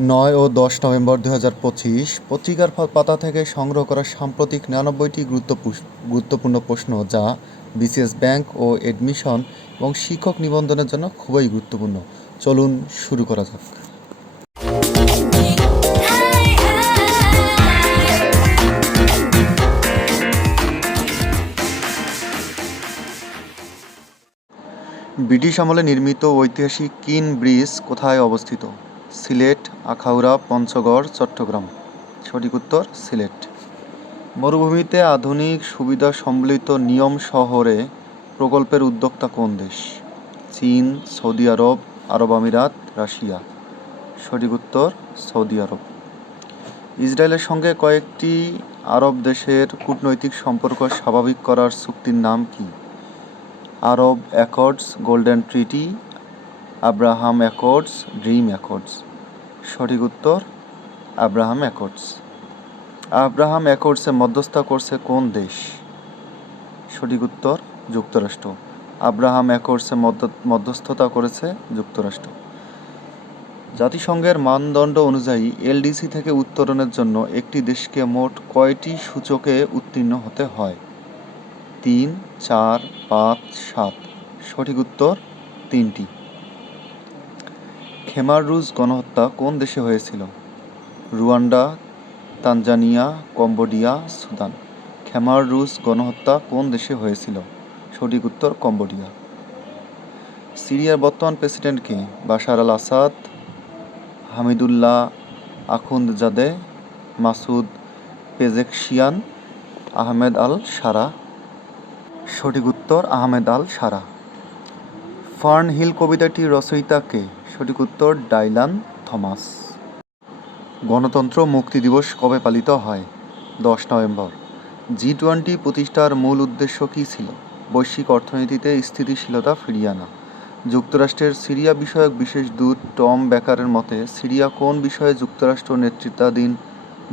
নয় ও দশ নভেম্বর দু হাজার পঁচিশ পত্রিকার পাতা থেকে সংগ্রহ করা সাম্প্রতিক নিরানব্বইটি গুরুত্বপূ- গুরুত্বপূর্ণ প্রশ্ন যা বিসিএস ব্যাংক ও এডমিশন এবং শিক্ষক নিবন্ধনের জন্য খুবই গুরুত্বপূর্ণ। চলুন শুরু করা যাক। ব্রিটিশ আমলে নির্মিত ঐতিহাসিক কিন ব্রিজ কোথায় অবস্থিত? সিলেট, আখাউড়া, পঞ্চগড়, চট্টগ্রাম। সঠিক উত্তর, সিলেট। মরুভূমিতে আধুনিক, সুবিধা সম্বলিত নিয়ম শহরে প্রকল্পের উদ্যোক্তা কোন দেশ? চীন, সৌদি আরব আরব আমিরাত, রাশিয়া। সঠিক উত্তর, সৌদি আরব। ইসরায়েলের সঙ্গে কয়েকটি আরব দেশের কূটনৈতিক সম্পর্ক স্বাভাবিক করার চুক্তির নাম কী? Arab accords golden treaty Abraham accords dream accords সঠিক উত্তর, আব্রাহাম অ্যাকর্ডস আব্রাহাম অ্যাকর্ডসে মধ্যস্থতা করছে কোন দেশ? সঠিক উত্তর, যুক্তরাষ্ট্র। আব্রাহাম অ্যাকর্ডসে মধ্য- মধ্যস্থতা করেছে যুক্তরাষ্ট্র। জাতিসংঘের মানদণ্ড অনুযায়ী এলডিসি থেকে উত্তরণের জন্য একটি দেশকে মোট কয়টি সূচকে উত্তীর্ণ হতে হয়? তিন, চার, পাঁচ, সাত। সঠিক উত্তর, তিনটি। খেমার রুজ গণহত্যা কোন দেশে হয়েছিল? Rwanda, Tanzania, Cambodia, Sudan. Khmer Rouge গণহত্যা কোন দেশে হয়েছিল? সঠিক উত্তর, কম্বোডিয়া। সিরিয়ার বর্তমান প্রেসিডেন্ট কে? Bashar al Assad, Hamidullah Akhundzada Masoud Pezeshkian, Ahmed al Sharaa. সঠিক উত্তর, Ahmed al Sharaa. Fern Hill কবিতাটির রচয়িতা কে? সঠিক উত্তর ডাইলান থমাস। গণতন্ত্র মুক্তি দিবস কবে পালিত হয়? দশ নভেম্বর। জি টোয়েন্টি প্রতিষ্ঠার মূল উদ্দেশ্য কী ছিল? বৈশ্বিক অর্থনীতিতে স্থিতিশীলতা ফিরিয়ে আনা। যুক্তরাষ্ট্রের সিরিয়া বিষয়ক বিশেষ দূত টম ব্যাকারের মতে, সিরিয়া কোন বিষয়ে যুক্তরাষ্ট্র নেতৃত্বাধীন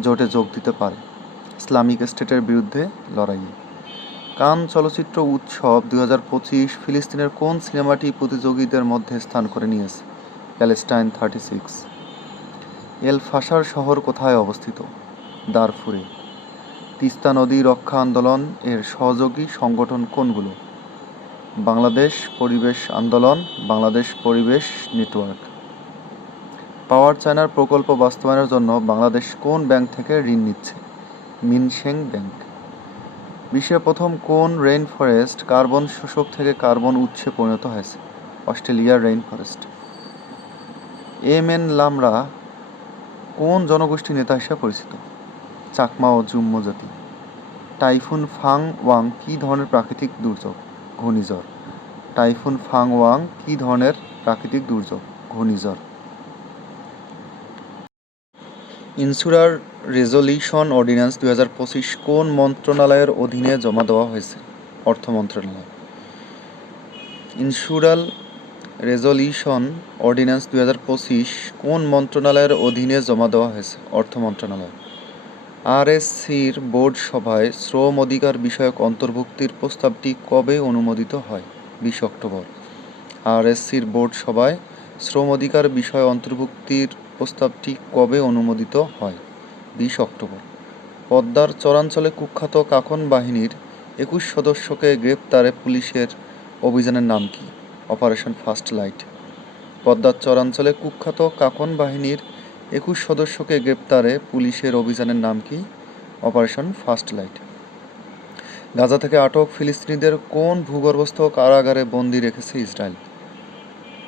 জোটে যোগ দিতে পারে? ইসলামিক স্টেটের বিরুদ্ধে লড়াইয়ে। কান চলচ্চিত্র উৎসব দু হাজার পঁচিশ ফিলিস্তিনের কোন সিনেমাটি প্রতিযোগীদের মধ্যে স্থান করে নিয়েছে? Palestine thirty six. El Fasher শহর কোথায় অবস্থিত? দারফুরে। তিস্তা নদী রক্ষা আন্দোলন এর সহযোগী সংগঠন কোনগুলো? বাংলাদেশ পরিবেশ আন্দোলন, বাংলাদেশ পরিবেশ নেটওয়ার্ক। পাওয়ার চায়নার প্রকল্প বাস্তবায়নের জন্য বাংলাদেশ কোন ব্যাংক থেকে ঋণ নিচ্ছে? Minsheng bank. বিশ্বের প্রথম কোন রেইন ফরেস্ট কার্বন শোষক থেকে কার্বন উৎসে পরিণত হয়েছে? অস্ট্রেলিয়ার রেইন ফরেস্ট এম এন লামরা কোন জনগোষ্ঠী নেতা হিসেবে পরিচিত? চাকমা ও জুম্ম জাতি। টাইফুন ফাং ওয়াং কী ধরনের প্রাকৃতিক দুর্যোগ? ঘূর্ণিঝড়। টাইফুন ফাং ওয়াং কী ধরনের প্রাকৃতিক দুর্যোগ? ঘূর্ণিঝড়। ইন্স্যুরার রেজলিউশন অর্ডিন্যান্স দুই হাজার পঁচিশ কোন মন্ত্রণালয়ের অধীনে জমা দেওয়া হয়েছে? অর্থ মন্ত্রণালয়। ইন্স্যুরাল রেজলিউশন অর্ডিন্যান্স দুই হাজার পঁচিশ কোন মন্ত্রণালয়ের অধীনে জমা দেওয়া হয়েছে? অর্থ মন্ত্রণালয়। আরএসসির বোর্ড সভায় শ্রম অধিকার বিষয়ক অন্তর্ভুক্তির প্রস্তাবটি কবে অনুমোদিত হয়? বিশ অক্টোবর। আরএসসির বোর্ড সভায় শ্রম অধিকার বিষয় অন্তর্ভুক্তির প্রস্তাবটি কবে অনুমোদিত হয়? বিশ অক্টোবর। পদ্মার চরাঞ্চলে কুখ্যাত কাকন বাহিনীর একুশ সদস্যকে গ্রেপ্তারে পুলিশের অভিযানের নাম কি? Operation first light. পদ্মার চরাঞ্চলে কুখ্যাত কাকন বাহিনীর একুশ সদস্যকে গ্রেপ্তারে পুলিশের অভিযানের নাম কি? Operation first light. গাজা থেকে আটক ফিলিস্তিনিদের কোন ভূগর্ভস্থ কারাগারে বন্দি রেখেছে ইসরায়েল?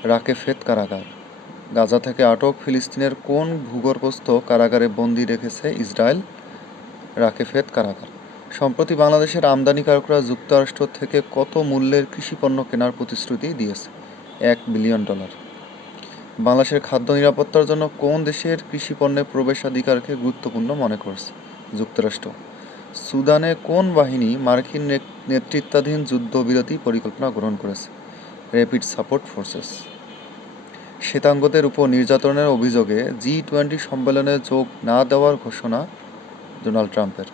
রাকেফেত কারাগার। গাজা থেকে আটক ফিলিস্তিনের কোন ভূগর্ভস্থ কারাগারে বন্দি রেখেছে ইসরায়েল? রাকেফেত কারাগার। সম্প্রতি বাংলাদেশের আমদানিকারকরা যুক্তরাষ্ট্র থেকে কত মূল্যের কৃষিপণ্য কেনার প্রতিশ্রুতি দিয়েছে? এক বিলিয়ন ডলার। বাংলাদেশের খাদ্য নিরাপত্তার জন্য কোন দেশের কৃষিপণ্যের প্রবেশাধিকারকে গুরুত্বপূর্ণ মনে করছে যুক্তরাষ্ট্র? সুদানে কোন বাহিনী মার্কিন নেতৃত্বাধীন যুদ্ধবিরতি পরিকল্পনা গ্রহণ করেছে? র্যাপিড সাপোর্ট ফোর্সেস শ্বেতাঙ্গদের উপর নির্যাতনের অভিযোগে জি টোয়েন্টি সম্মেলনে যোগ না দেওয়ার ঘোষণা ডোনাল্ড ট্রাম্পের।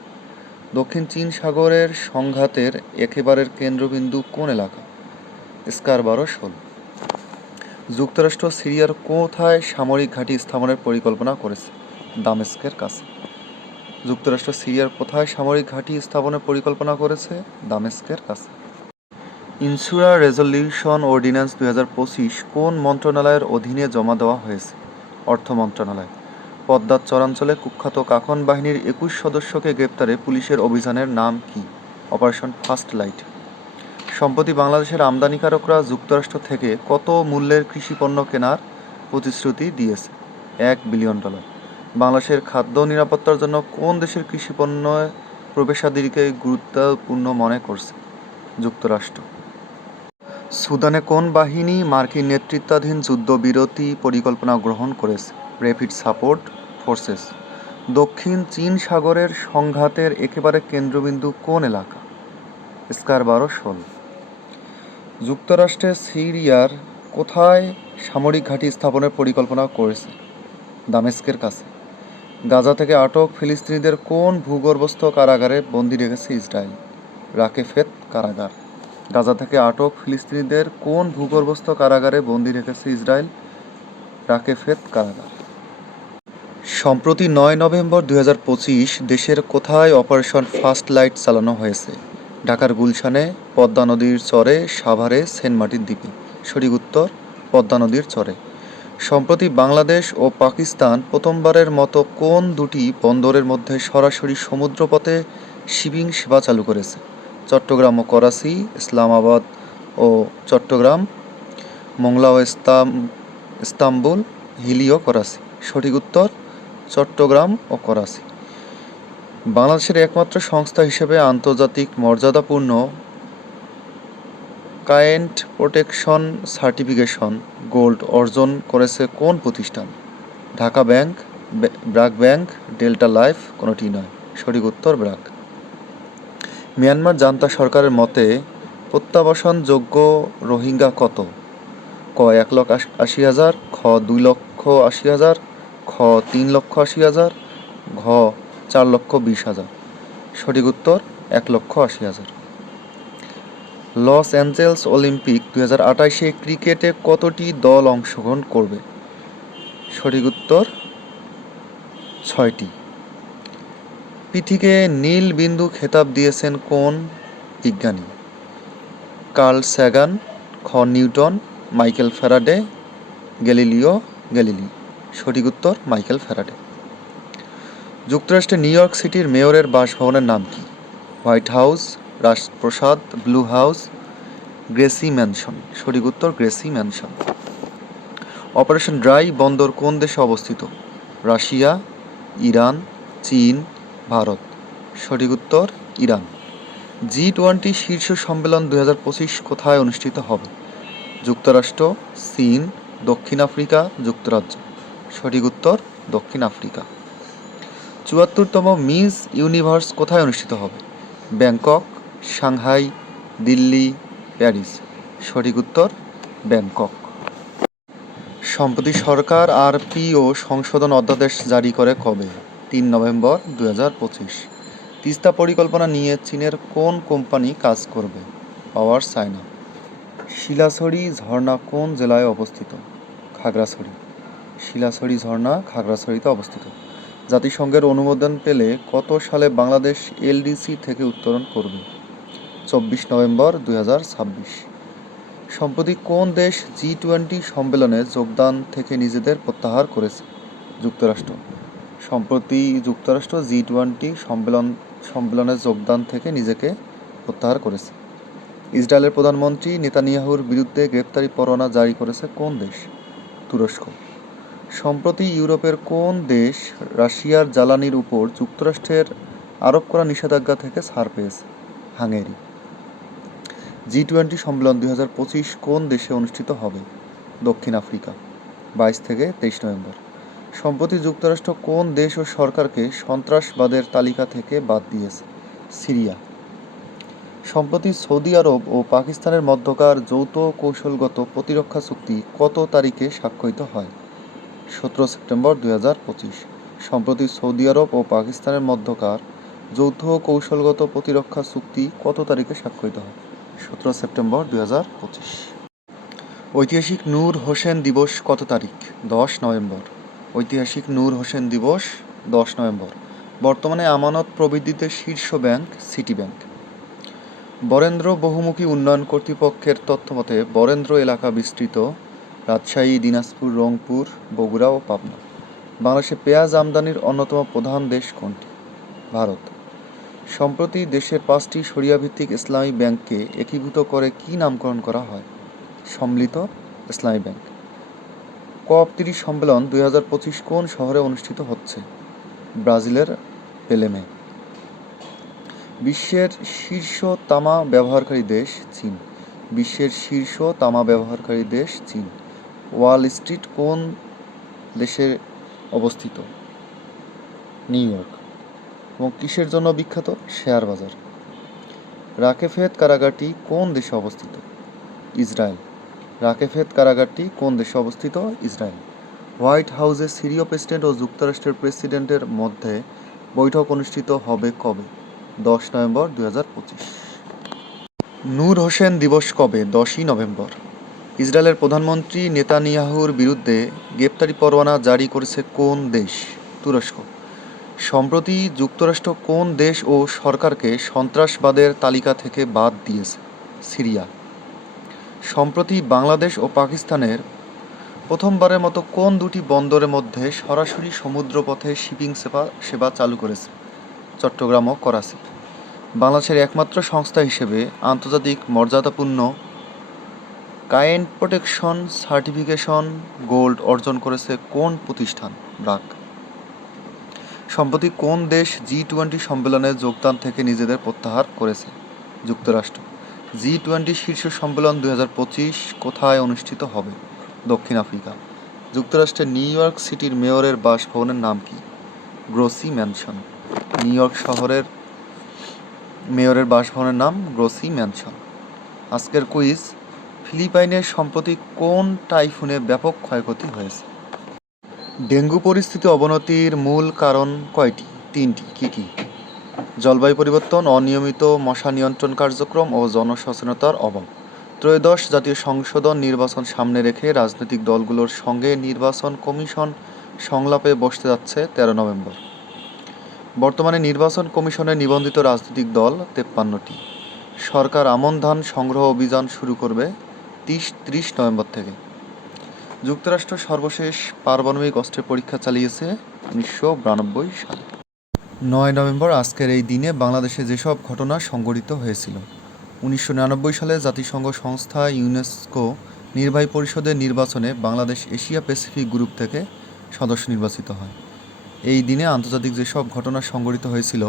দক্ষিণ চীন সাগরের সংঘাতের একেবারের কেন্দ্রবিন্দু কোন এলাকা? স্কারবারো শোল যুক্তরাষ্ট্র সিরিয়ার কোথায় সামরিক ঘাঁটি স্থাপনের পরিকল্পনা করেছে? দামেস্কের কাছে। যুক্তরাষ্ট্র সিরিয়ার কোথায় সামরিক ঘাঁটি স্থাপনের পরিকল্পনা করেছে? দামেস্কের কাছে। ইন্স্যুরার রেজলিউশন অর্ডিন্যান্স দু হাজার পঁচিশ কোন মন্ত্রণালয়ের অধীনে জমা দেওয়া হয়েছে? অর্থ মন্ত্রণালয়। পদ্মার চরাঞ্চলে কুখ্যাত কাকন বাহিনীর একুশ সদস্যকে গ্রেপ্তারে পুলিশের অভিযানের নাম কি? Operation first light. সম্প্রতি বাংলাদেশের আমদানিকারকরা যুক্তরাষ্ট্র থেকে কত মূল্যের কৃষি পণ্য কেনার প্রতিশ্রুতি দিয়েছে? এক বিলিয়ন ডলার। বাংলাদেশের খাদ্য নিরাপত্তার জন্য কোন দেশের কৃষি পণ্য প্রবেশাধিকে গুরুত্বপূর্ণ মনে করছে যুক্তরাষ্ট্র? সুদানে কোন বাহিনী মার্কিন নেতৃত্বাধীন যুদ্ধবিরতি পরিকল্পনা গ্রহণ করেছে? Rapid support forces. দক্ষিণ চীন সাগরের সংঘাতের একেবারে কেন্দ্রবিন্দু কোন এলাকা? স্কারবারো শোল যুক্তরাষ্ট্রের সিরিয়ার কোথায় সামরিক ঘাঁটি স্থাপনের পরিকল্পনা করেছে? দামেস্কের কাছে। গাজা থেকে আটক ফিলিস্তিনিদের কোন ভূগর্ভস্থ কারাগারে বন্দি রেখেছে ইসরায়েল? রাকেফেত কারাগার। গাজা থেকে আটক ফিলিস্তিনিদের কোন ভূগর্ভস্থ কারাগারে বন্দি রেখেছে ইসরায়েল? রাকেফেত কারাগার। সম্প্রতি নয় নভেম্বর দু হাজার পঁচিশ দেশের কোথায় অপারেশন ফার্স্ট লাইট চালানো হয়েছে? ঢাকার গুলশানে, পদ্মা নদীর চরে, সাভারে, সেন্ট মার্টিন দ্বীপে। সঠিক উত্তর, পদ্মা নদীর চরে। সম্প্রতি বাংলাদেশ ও পাকিস্তান প্রথমবারের মতো কোন দুটি বন্দরের মধ্যে সরাসরি সমুদ্রপথে শিপিং সেবা চালু করেছে? চট্টগ্রাম ও করাচি, ইসলামাবাদ ও চট্টগ্রাম, মোংলা ও ইস্তাম, ইস্তাম্বুল, হিলি ও করাচি। সঠিক উত্তর চট্টগ্রাম ও করাচি। বাংলাদেশের একমাত্র সংস্থা হিসেবে আন্তর্জাতিক মর্যাদাপূর্ণ কায়েন্ট প্রোটেকশন সার্টিফিকেশন গোল্ড অর্জন করেছে কোন প্রতিষ্ঠান? ঢাকা ব্যাংক বে- ব্র্যাক ব্যাংক, ডেল্টা লাইফ কোনোটি নয়। সঠিক উত্তর ব্র্যাক মিয়ানমার জান্তা সরকারের মতে প্রত্যাবাসনযোগ্য রোহিঙ্গা কত? ক, এক লক্ষ আশি হাজার, খ, দুই লক্ষ আশি হাজার খ তিন লক্ষ আশি হাজার, ঘ চার লক্ষ বিশ হাজার। সঠিক উত্তর, এক লক্ষ আশি হাজার। লস অ্যাঞ্জেলস অলিম্পিক দুই হাজার আঠাশে ক্রিকেটে কতটি দল অংশগ্রহণ করবে? সঠিক উত্তর, ছয়টি। পৃথিকে নীল বিন্দু খেতাব দিয়েছেন কোন বিজ্ঞানী? কার্ল স্যাগান, খ Newton, Michael Faraday, Galileo Galilei সঠিক উত্তর মাইকেল ফ্যারাডে। যুক্তরাষ্ট্রের নিউ ইয়র্ক সিটির মেয়রের বাসভবনের নাম কি? হোয়াইট হাউস, রাজপ্রসাদ, ব্লু হাউস, গ্রেসি ম্যানশন সঠিক উত্তর গ্রেসি ম্যানশন অপারেশন ড্রাই বন্দর কোন দেশে অবস্থিত? রাশিয়া, ইরান, চীন, ভারত। সঠিক উত্তর ইরান। জি টোয়েন্টি শীর্ষ সম্মেলন দু হাজার পঁচিশ কোথায় অনুষ্ঠিত হবে? যুক্তরাষ্ট্র, চীন, দক্ষিণ আফ্রিকা, যুক্তরাজ্য। সঠিক উত্তর দক্ষিণ আফ্রিকা। চুয়াত্তরতম মিস ইউনিভার্স কোথায় অনুষ্ঠিত হবে? Bangkok, Shanghai, Delhi, Paris. সঠিক উত্তর ব্যাংকক। সম্প্রতি সরকার আর পিও সংশোধন অধ্যাদেশ জারি করে কবে? তিন নভেম্বর দু হাজার পঁচিশ। তিস্তা পরিকল্পনা নিয়ে চীনের কোন কোম্পানি কাজ করবে? পাওয়ার চায়না শিলাছড়ি, ঝর্ণা কোন জেলায় অবস্থিত? খাগড়াছড়ি। শিলাছড়ি ঝর্ণা খাগড়াছড়িতে অবস্থিত। জাতিসংঘের অনুমোদন পেলে কত সালে বাংলাদেশ এলডিসি থেকে উত্তরণ করবে? চব্বিশ নভেম্বর দুই হাজার ছাব্বিশ। সম্প্রতি কোন দেশ জি টোয়েন্টি সম্মেলনে যোগদান থেকে নিজেদের প্রত্যাহার করেছে? যুক্তরাষ্ট্র। সম্প্রতি যুক্তরাষ্ট্র জি টোয়েন্টি সম্মেলন, সম্মেলনে যোগদান থেকে নিজেকে প্রত্যাহার করেছে। ইসরায়েলের প্রধানমন্ত্রী নেতানিয়াহুর বিরুদ্ধে গ্রেপ্তারি পরোয়ানা জারি করেছে কোন দেশ? তুরস্ক। সম্প্রতি ইউরোপের কোন দেশ রাশিয়ার জ্বালানির উপর যুক্তরাষ্ট্রের আরোপ করা নিষেধাজ্ঞা থেকে ছাড় পেয়েছে? হাঙ্গেরি। জি টোয়েন্টি সম্মেলন দুই হাজার পঁচিশ কোন দেশে অনুষ্ঠিত হবে? দক্ষিণ আফ্রিকা, বাইশ থেকে তেইশ নভেম্বর। সম্প্রতি যুক্তরাষ্ট্র কোন দেশ ও সরকারকে সন্ত্রাসবাদের তালিকা থেকে বাদ দিয়েছে? সিরিয়া। সম্প্রতি সৌদি আরব ও পাকিস্তানের মধ্যকার যৌথ কৌশলগত প্রতিরক্ষা চুক্তি কত তারিখে স্বাক্ষরিত হয়? সতেরো সেপ্টেম্বর দুই হাজার পঁচিশ। সম্প্রতি সৌদি আরব ও পাকিস্তানের মধ্যকার যৌথ কৌশলগত প্রতিরক্ষা চুক্তি কত তারিখে স্বাক্ষরিত হয়? সতেরো সেপ্টেম্বর দুই হাজার পঁচিশ। ঐতিহাসিক নূর হোসেন দিবস কত তারিখ? দশ নভেম্বর। ঐতিহাসিক নূর হোসেন দিবস দশ নভেম্বর। বর্তমানে আমানত প্রবৃদ্ধিতে শীর্ষ ব্যাংক সিটি ব্যাংক বরেন্দ্র বহুমুখী উন্নয়ন কর্তৃপক্ষের তথ্যমতে বরেন্দ্র এলাকা বিস্তৃত রাজশাহী, দিনাজপুর, রংপুর, বগুড়া ও পাবনা। বাংলাদেশে পেঁয়াজ আমদানির অন্যতম প্রধান দেশ কোনটি? ভারত। সম্প্রতি দেশের পাঁচটি শরিয়াভিত্তিক ইসলামী ব্যাংককে একীভূত করে কী নামকরণ করা হয়? সম্মিলিত ইসলামী ব্যাংক। কপ তিরিশ সম্মেলন দুই হাজার পঁচিশ কোন শহরে অনুষ্ঠিত হচ্ছে? ব্রাজিলের পেলেমে। বিশ্বের শীর্ষ তামা ব্যবহারকারী দেশ চীন। বিশ্বের শীর্ষ তামা ব্যবহারকারী দেশ চীন। ওয়াল স্ট্রিট কোন দেশে অবস্থিত? New York. এবং কিসের জন্য বিখ্যাত? শেয়ার বাজার। রাকেফেদ কারাগারটি কোন দেশে অবস্থিত? ইসরায়েল। রাকেফেদ কারাগারটি কোন দেশে অবস্থিত? ইসরায়েল। হোয়াইট হাউসে সিরীয় প্রেসিডেন্ট ও যুক্তরাষ্ট্রের প্রেসিডেন্টের মধ্যে বৈঠক অনুষ্ঠিত হবে কবে? দশ নভেম্বর দু হাজার পঁচিশ। নূর হোসেন দিবস কবে? দশই নভেম্বর। ইসরায়েলের প্রধানমন্ত্রী নেতানিয়াহুর বিরুদ্ধে গ্রেপ্তারি পরোয়ানা জারি করেছে কোন দেশ? তুরস্ক। সম্প্রতি যুক্তরাষ্ট্র কোন দেশ ও সরকারকে সন্ত্রাসবাদের তালিকা থেকে বাদ দিয়েছে? সিরিয়া। সম্প্রতি বাংলাদেশ ও পাকিস্তানের প্রথমবারের মতো কোন দুটি বন্দরের মধ্যে সরাসরি সমুদ্রপথে শিপিং সেবা সেবা চালু করেছে? চট্টগ্রাম ও করাচি। বাংলাদেশের একমাত্র সংস্থা হিসেবে আন্তর্জাতিক মর্যাদাপূর্ণ কায়েন্ট প্রোটেকশন সার্টিফিকেশন গোল্ড অর্জন করেছে কোন প্রতিষ্ঠান? ব্রাক। সম্প্রতি কোন দেশ জি টোয়েন্টি সম্মেলনে যোগদান থেকে নিজেদের প্রত্যাহার করেছে? যুক্তরাষ্ট্র। জি টোয়েন্টি শীর্ষ সম্মেলন দুই হাজার পঁচিশ কোথায় অনুষ্ঠিত হবে? দক্ষিণ আফ্রিকা। যুক্তরাষ্ট্রের নিউ ইয়র্ক সিটির মেয়রের বাসভবনের নাম কি? গ্রোসি ম্যানশন নিউ ইয়র্ক শহরের মেয়রের বাসভবনের নাম গ্রোসি ম্যানশন আজকের কুইজ ফিলিপাইনের সম্প্রতি কোন টাইফুনে ব্যাপক ক্ষয়ক্ষতি হয়েছে? ডেঙ্গু পরিস্থিতি অবনতির মূল কারণ কয়টি? তিনটি। কি কি? জলবায়ু পরিবর্তন, অনিয়মিত মশা নিয়ন্ত্রণ কার্যক্রম ও জনসচেতনতার অভাব। ত্রয়োদশ জাতীয় সংশোধন নির্বাচন সামনে রেখে রাজনৈতিক দলগুলোর সঙ্গে নির্বাচন কমিশন সংলাপে বসতে যাচ্ছে তেরো নভেম্বর। বর্তমানে নির্বাচন কমিশনে নিবন্ধিত রাজনৈতিক দল তেপ্পান্নটি। সরকার আমন ধান সংগ্রহ অভিযান শুরু করবে তিরিশ, ত্রিশ নভেম্বর থেকে। যুক্তরাষ্ট্র সর্বশেষ পারমাণবিক অস্ত্রের পরীক্ষা চালিয়েছে উনিশশো বিরানব্বই সালে। নয় নভেম্বর আজকের এই দিনে বাংলাদেশে যেসব ঘটনা সংঘটিত হয়েছিল, উনিশশো নিরানব্বই সালে জাতিসংঘ সংস্থা ইউনেস্কো নির্বাহী পরিষদের নির্বাচনে বাংলাদেশ এশিয়া প্যাসিফিক গ্রুপ থেকে সদস্য নির্বাচিত হয়। এই দিনে আন্তর্জাতিক যেসব ঘটনা সংঘটিত হয়েছিল,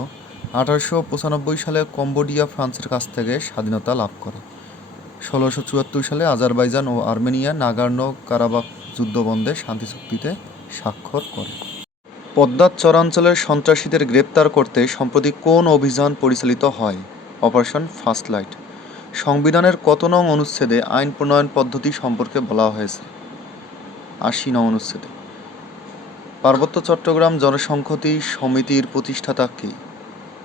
আঠারোশো পঁচানব্বই সালে কম্বোডিয়া ফ্রান্সের কাছ থেকে স্বাধীনতা লাভ করে। ষোলোশো চুয়াত্তর সালে আজারবাইজান ও আর্মেনিয়া নাগার্নো কারাবাক যুদ্ধবন্ধে শান্তি চুক্তিতে স্বাক্ষর করে। পদ্মার চরাঞ্চলের সন্ত্রাসীদের গ্রেপ্তার করতে সম্প্রতি কোন অভিযান পরিচালিত হয়? Operation first light. সংবিধানের কত নং অনুচ্ছেদে আইন প্রণয়ন পদ্ধতি সম্পর্কে বলা হয়েছে? আশি নং অনুচ্ছেদে। পার্বত্য চট্টগ্রাম জনসংহতি সমিতির প্রতিষ্ঠাতা কে?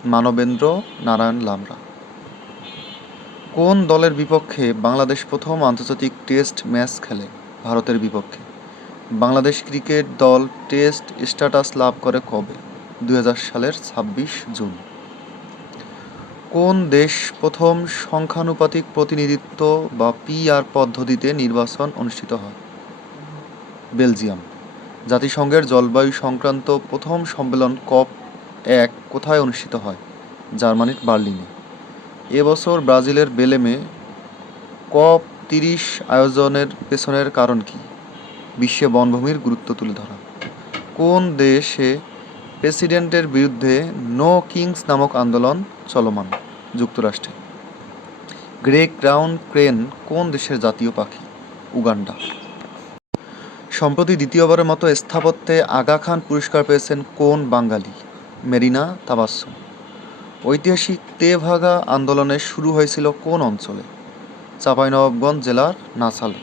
মানবেন্দ্র নারায়ণ লামরা। কোন দলের বিপক্ষে বাংলাদেশ প্রথম আন্তর্জাতিক টেস্ট ম্যাচ খেলে? ভারতের বিপক্ষে। বাংলাদেশ ক্রিকেট দল টেস্ট স্ট্যাটাস লাভ করে কবে? দুই হাজার সালের ছাব্বিশ জুন। কোন দেশ প্রথম সংখ্যানুপাতিক প্রতিনিধিত্ব বা পিআর পদ্ধতিতে নির্বাচন অনুষ্ঠিত হয়? বেলজিয়াম। জাতিসংঘের জলবায়ু সংক্রান্ত প্রথম সম্মেলন কপ এক কোথায় অনুষ্ঠিত হয়? জার্মানির বার্লিনে। এবছর ব্রাজিলের বেলেমে কপ তিরিশ আয়োজনের পেছনের কারণ কি? বিশ্বে বনভূমির গুরুত্ব তুলে ধরা। কোন দেশে প্রেসিডেন্টের বিরুদ্ধে নো কিংস নামক আন্দোলন চলমান? যুক্তরাষ্ট্রে। গ্রে ক্রাউন ক্রেন কোন দেশের জাতীয় পাখি? উগান্ডা। সম্প্রতি দ্বিতীয়বারের মতো স্থাপত্যে আগা খান পুরস্কার পেয়েছেন কোন বাঙালি? মেরিনা তাবাসসুম ঐতিহাসিক তেভাগা আন্দোলনের শুরু হয়েছিল কোন অঞ্চলে? চাঁপাইনবাবগঞ্জ জেলার নাসালে।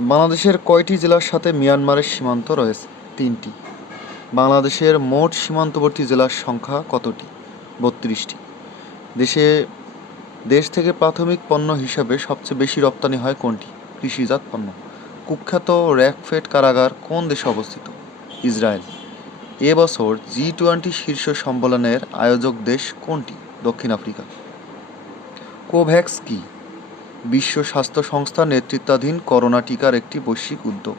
বাংলাদেশের কয়টি জেলার সাথে মিয়ানমারের সীমান্ত রয়েছে? তিনটি। বাংলাদেশের মোট সীমান্তবর্তী জেলার সংখ্যা কতটি? বত্রিশটি। দেশে, দেশ থেকে প্রাথমিক পণ্য হিসাবে সবচেয়ে বেশি রপ্তানি হয় কোনটি? কৃষিজাত পণ্য। কুখ্যাত র্যাকফেট কারাগার কোন দেশে অবস্থিত? ইসরায়েল। এ বছর জি টোয়েন্টি শীর্ষ সম্মেলনের আয়োজক দেশ কোনটি? দক্ষিণ আফ্রিকা। কোভ্যাক্স কি? বিশ্ব স্বাস্থ্য সংস্থার নেতৃত্বাধীন করোনা টিকার একটি বৈশ্বিক উদ্যোগ।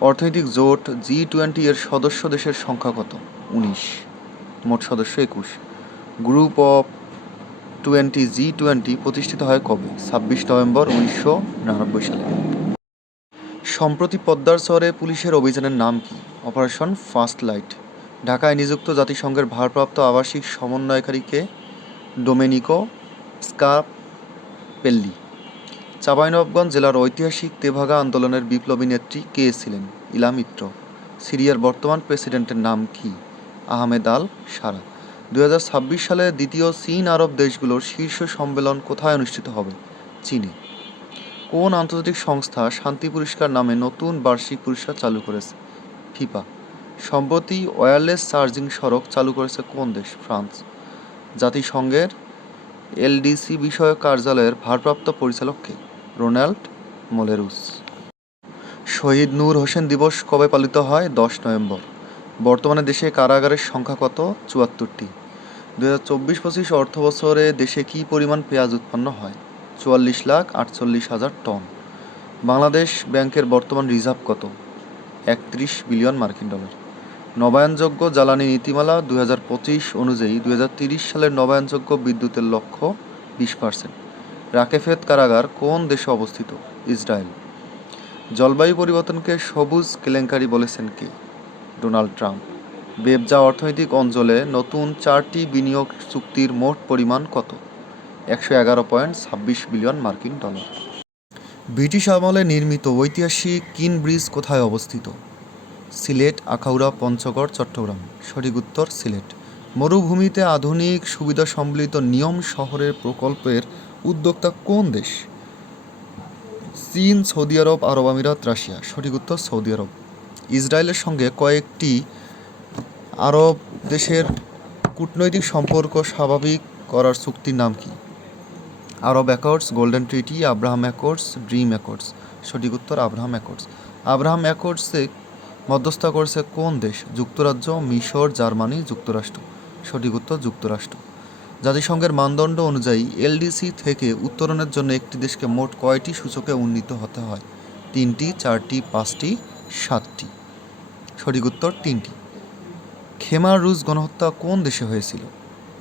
অর্থনৈতিক জোট জি টোয়েন্টি এর সদস্য দেশের সংখ্যা কত? উনিশ। মোট সদস্য একুশ। Group of twenty G twenty প্রতিষ্ঠিত হয় কবে? ছাব্বিশ নভেম্বর উনিশশো নিরানব্বই সালে। সম্প্রতি পদ্মার শহরে পুলিশের অভিযানের নাম কি? Operation first light. ঢাকায় নিযুক্ত জাতিসংঘের ভারপ্রাপ্ত আবাসিক সমন্বয়কারীকে ডোমেনিকো স্কাপেল্লি। চাঁপাইনবাবগঞ্জ জেলার ঐতিহাসিক তেভাগা আন্দোলনের বিপ্লবী নেত্রী কে ছিলেন? ইলা মিত্র। সিরিয়ার বর্তমান প্রেসিডেন্টের নাম কি? আহমেদ আল সারা। দুই হাজার ছাব্বিশ সালে দ্বিতীয় চীন আরব দেশগুলোর শীর্ষ সম্মেলন কোথায় অনুষ্ঠিত হবে? চীনে। কোন আন্তর্জাতিক সংস্থা শান্তি পুরস্কার নামে নতুন বার্ষিক পুরস্কার চালু করেছে? ফিফা। সম্প্রতি ওয়্যারলেস চার্জিং সড়ক চালু করেছে কোন দেশ? ফ্রান্স। জাতিসংঘের এলডিসি বিষয়ক কার্যালয়ের ভারপ্রাপ্ত পরিচালককে রোনাল্ড মোলেরুস। শহীদ নূর হোসেন দিবস কবে পালিত হয়? দশ নভেম্বর। বর্তমানে দেশে কারাগারের সংখ্যা কত? চুয়াত্তরটি। দু হাজার চব্বিশ পঁচিশ অর্থ বছরে দেশে কী পরিমাণ পেঁয়াজ উৎপন্ন হয়? চুয়াল্লিশ লাখ আটচল্লিশ হাজার টন। বাংলাদেশ ব্যাংকের বর্তমান রিজার্ভ কত? একত্রিশ বিলিয়ন মার্কিন ডলার। নবায়নযোগ্য জ্বালানি নীতিমালা দু হাজার পঁচিশ অনুযায়ী দু সালের নবায়নযোগ্য বিদ্যুতের লক্ষ্য বিশ পার্সেন্ট। রাকেফেত কারাগার কোন দেশে অবস্থিত? ইসরায়েল। জলবায়ু পরিবর্তনকে সবুজ কেলেঙ্কারি বলেছেন কে? Donald Trump. বেবজা অর্থনৈতিক অঞ্চলে নতুন চারটি বিনিয়োগ চুক্তির মোট পরিমাণ কত? একশো এগারো পয়েন্ট ছাব্বিশ বিলিয়ন মার্কিন ডলার। ব্রিটিশ আমলে নির্মিত ঐতিহাসিক কিন ব্রিজ কোথায় অবস্থিত? সিলেট, আখাউড়া, পঞ্চগড়, চট্টগ্রাম। সঠিক উত্তর, সিলেট। মরুভূমিতে আধুনিক সুবিধা সম্বলিত নিয়ম শহরের প্রকল্পের উদ্যোক্তা কোন দেশ? চীন, সৌদি আরব আরব আমিরাত, রাশিয়া। সঠিক উত্তর, সৌদি আরব। ইসরায়েলের সঙ্গে কয়েকটি আরব দেশের কূটনৈতিক সম্পর্ক স্বাভাবিক করার চুক্তির নাম কি? Arab accords golden treaty Abraham accords dream accords সঠিক উত্তর আব্রাহাম অ্যাকর্ডস আব্রাহাম অ্যাকর্ডসে মধ্যস্থতা করেছে কোন দেশ? যুক্তরাজ্য, মিশর, জার্মানি, যুক্তরাষ্ট্র। সঠিক উত্তর যুক্তরাষ্ট্র। জাতিসংঘের মানদণ্ড অনুযায়ী এলডিসি থেকে উত্তরণের জন্য একটি দেশকে মোট কয়টি সূচকে উন্নীত হতে হয়? তিনটি, চারটি, পাঁচটি, সাতটি। সঠিক উত্তর তিনটি। খেমার রুশ গণহত্যা কোন দেশে হয়েছিল?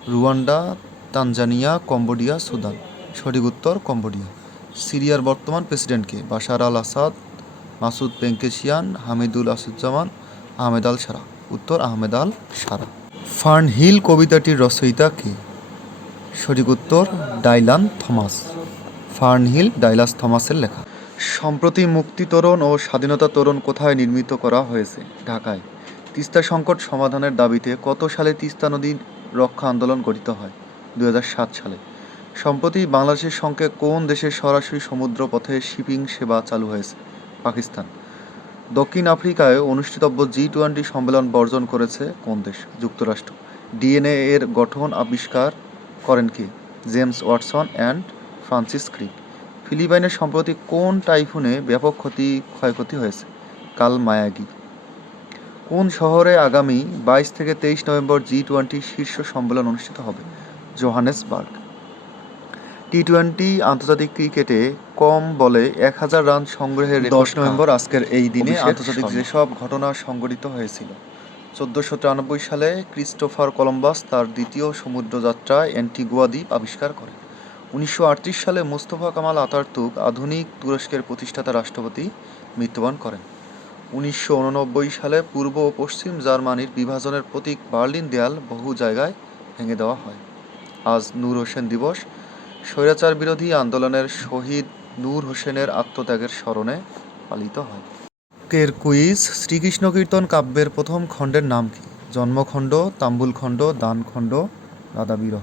Rwanda, Tanzania, Cambodia, Sudan. সঠিক উত্তর কম্বোডিয়া। সিরিয়ার বর্তমান প্রেসিডেন্টকে Bashar al Asad, Masud পেঙ্কেশিয়ান, Hamidul Asuzzaman, Ahmed al Sharaa. উত্তর Ahmed al Sharaa. Fern Hill কবিতাটির রচয়িতা কে? সঠিক উত্তর Dylan Thomas. Fern Hill Dylan থমাসের লেখা। সম্প্রতি মুক্তি তোরণ ও স্বাধীনতা তোরণ কোথায় নির্মিত করা হয়েছে? ঢাকায়। তিস্তা সংকট সমাধানের দাবিতে কত সালে তিস্তা নদী রক্ষা আন্দোলন গঠিত হয়? দুই হাজার সাত সালে। সম্প্রতি বাংলাদেশের সঙ্গে কোন দেশের সরাসরি সমুদ্র পথে শিপিং সেবা চালু হয়েছে? পাকিস্তান। দক্ষিণ আফ্রিকায় অনুষ্ঠিতব্য জি টোয়েন্টি সম্মেলন বর্জন করেছে কোন দেশ? যুক্তরাষ্ট্র। ডিএনএ এর গঠন আবিষ্কার করেন কে? James Watson and Francis Crick. ফিলিপাইনের সম্প্রতি কোন টাইফুনে ব্যাপক ক্ষতি, ক্ষয়ক্ষতি হয়েছে? কাল মায়াগি। কোন শহরে আগামী বাইশ থেকে তেইশ নভেম্বর জি টোয়েন্টি শীর্ষ সম্মেলন অনুষ্ঠিত হবে? জোহানেসবার্গ। টি টোয়েন্টি আন্তর্জাতিক ক্রিকেটে কম বলে এক হাজার রান সংগ্রহের দশ নভেম্বর আজকের এই দিনে আন্তর্জাতিক যেসব ঘটনা সংঘটিত হয়েছিল চোদ্দোশো তিরানব্বই সালে ক্রিস্টোফার কলম্বাস তার দ্বিতীয় সমুদ্রযাত্রায় অ্যান্টিগুয়া দ্বীপ আবিষ্কার করেন। উনিশশো আটত্রিশ সালে মুস্তফা কামাল আতাতুর্ক আধুনিক তুরস্কের প্রতিষ্ঠাতা রাষ্ট্রপতি মৃত্যুবরণ করেন। উনিশশো উননব্বই সালে পূর্ব ও পশ্চিম জার্মানির বিভাজনের প্রতীক বার্লিন দেয়াল বহু জায়গায় ভেঙে দেওয়া হয়। আজ নূর হোসেন দিবস স্বৈরাচার বিরোধী আন্দোলনের শহীদ নূর হোসেনের আত্মত্যাগের স্মরণে পালিত হয়। কের কুইজ, শ্রীকৃষ্ণ কীর্তন কাব্যের প্রথম খণ্ডের নাম কি? জন্মখণ্ড, তাম্বুলখণ্ড, দানখণ্ড, রাধাবিরহ।